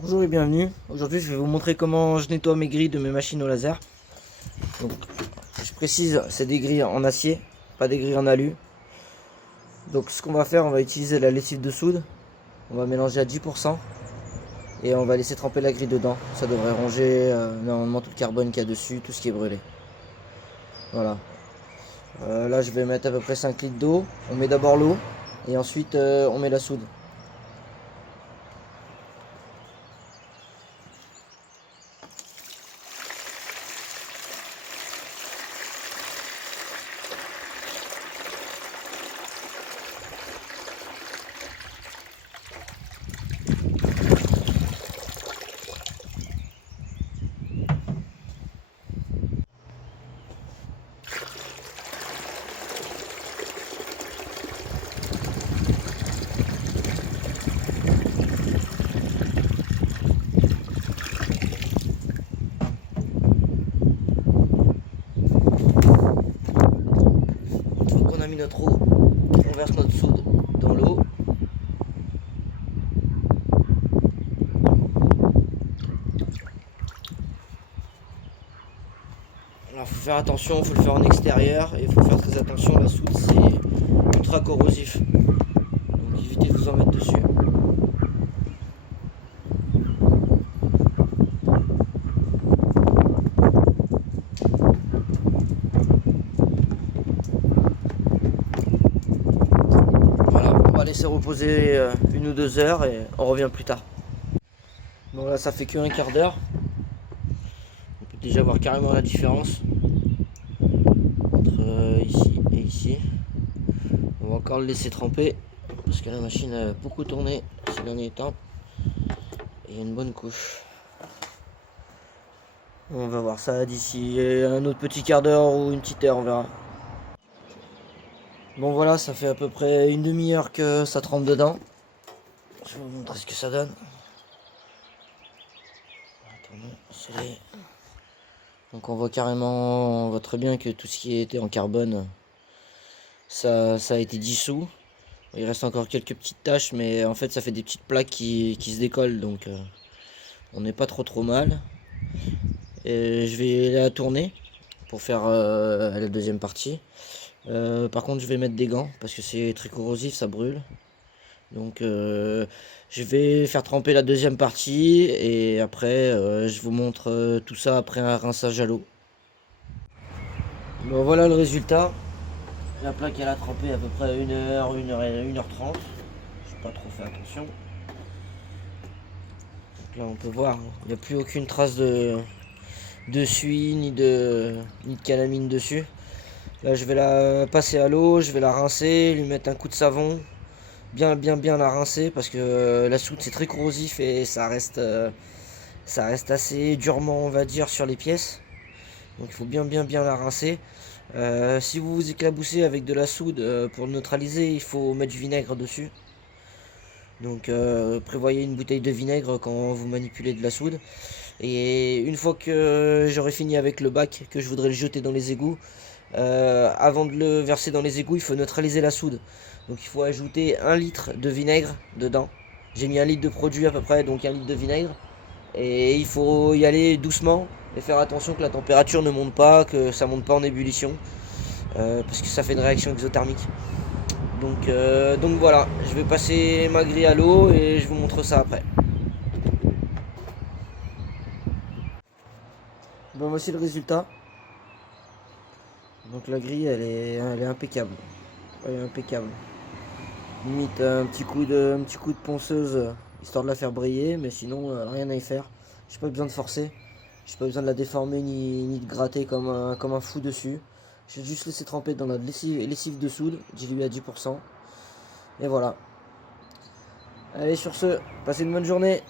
Bonjour et bienvenue. Aujourd'hui je vais vous montrer comment je nettoie mes grilles de mes machines au laser. Donc, je précise, c'est des grilles en acier, pas des grilles en alu. Donc ce qu'on va faire, on va utiliser la lessive de soude. On va mélanger à 10% et on va laisser tremper la grille dedans. Ça devrait ronger normalement tout le carbone qu'il y a dessus, tout ce qui est brûlé. Voilà. Là je vais mettre à peu près 5 litres d'eau. On met d'abord l'eau et ensuite on met la soude. On a mis notre eau, on verse notre soude dans l'eau. Alors faut faire attention, il faut le faire en extérieur et il faut faire très attention, la soude c'est ultra corrosif. Donc évitez de vous en mettre dessus. On va laisser reposer 1 ou 2 heures et on revient plus tard. Bon là ça fait que 1/4 d'heure. On peut déjà voir carrément la différence entre ici et ici. On va encore le laisser tremper parce que la machine a beaucoup tourné ces derniers temps. Et il y a une bonne couche. On va voir ça d'ici un autre petit quart d'heure ou une petite heure, on verra. Bon voilà, ça fait à peu près une demi-heure que ça trempe dedans. Je vais vous montrer ce que ça donne. Attendez, donc on voit carrément, on voit très bien que tout ce qui était en carbone, ça a été dissous. Il reste encore quelques petites taches, mais en fait ça fait des petites plaques qui se décollent, donc on n'est pas trop mal. Et je vais la tourner pour faire la deuxième partie. Par contre je vais mettre des gants parce que c'est très corrosif, ça brûle. Donc je vais faire tremper la deuxième partie et après je vous montre tout ça après un rinçage à l'eau. Bon voilà le résultat. La plaque elle a trempé à peu près 1 heure, 1h30. J'ai pas trop fait attention. Donc là on peut voir, il n'y a plus aucune trace de suie ni de calamine dessus. Là je vais la passer à l'eau, je vais la rincer, lui mettre un coup de savon. Bien la rincer parce que la soude c'est très corrosif et ça reste assez durement on va dire sur les pièces. Donc il faut bien la rincer. Si vous vous éclaboussez avec de la soude pour le neutraliser, il faut mettre du vinaigre dessus. Donc prévoyez une bouteille de vinaigre quand vous manipulez de la soude. Et une fois que j'aurai fini avec le bac, que je voudrais le jeter dans les égouts, avant de le verser dans les égouts, il faut neutraliser la soude. Donc il faut ajouter 1 litre de vinaigre dedans. J'ai mis 1 litre de produit à peu près, donc 1 litre de vinaigre. Et il faut y aller doucement et faire attention que la température ne monte pas, que ça monte pas en ébullition. Parce que ça fait une réaction exothermique. Donc voilà, je vais passer ma grille à l'eau et je vous montre ça après. Bon, voici le résultat. Donc la grille elle est impeccable. Elle est impeccable. Limite un petit coup de ponceuse histoire de la faire briller, mais sinon rien à y faire. J'ai pas besoin de forcer. J'ai pas besoin de la déformer ni de gratter comme un fou dessus. Je vais juste laisser tremper dans la lessive de soude, diluée à 10%. Et voilà. Allez sur ce, passez une bonne journée.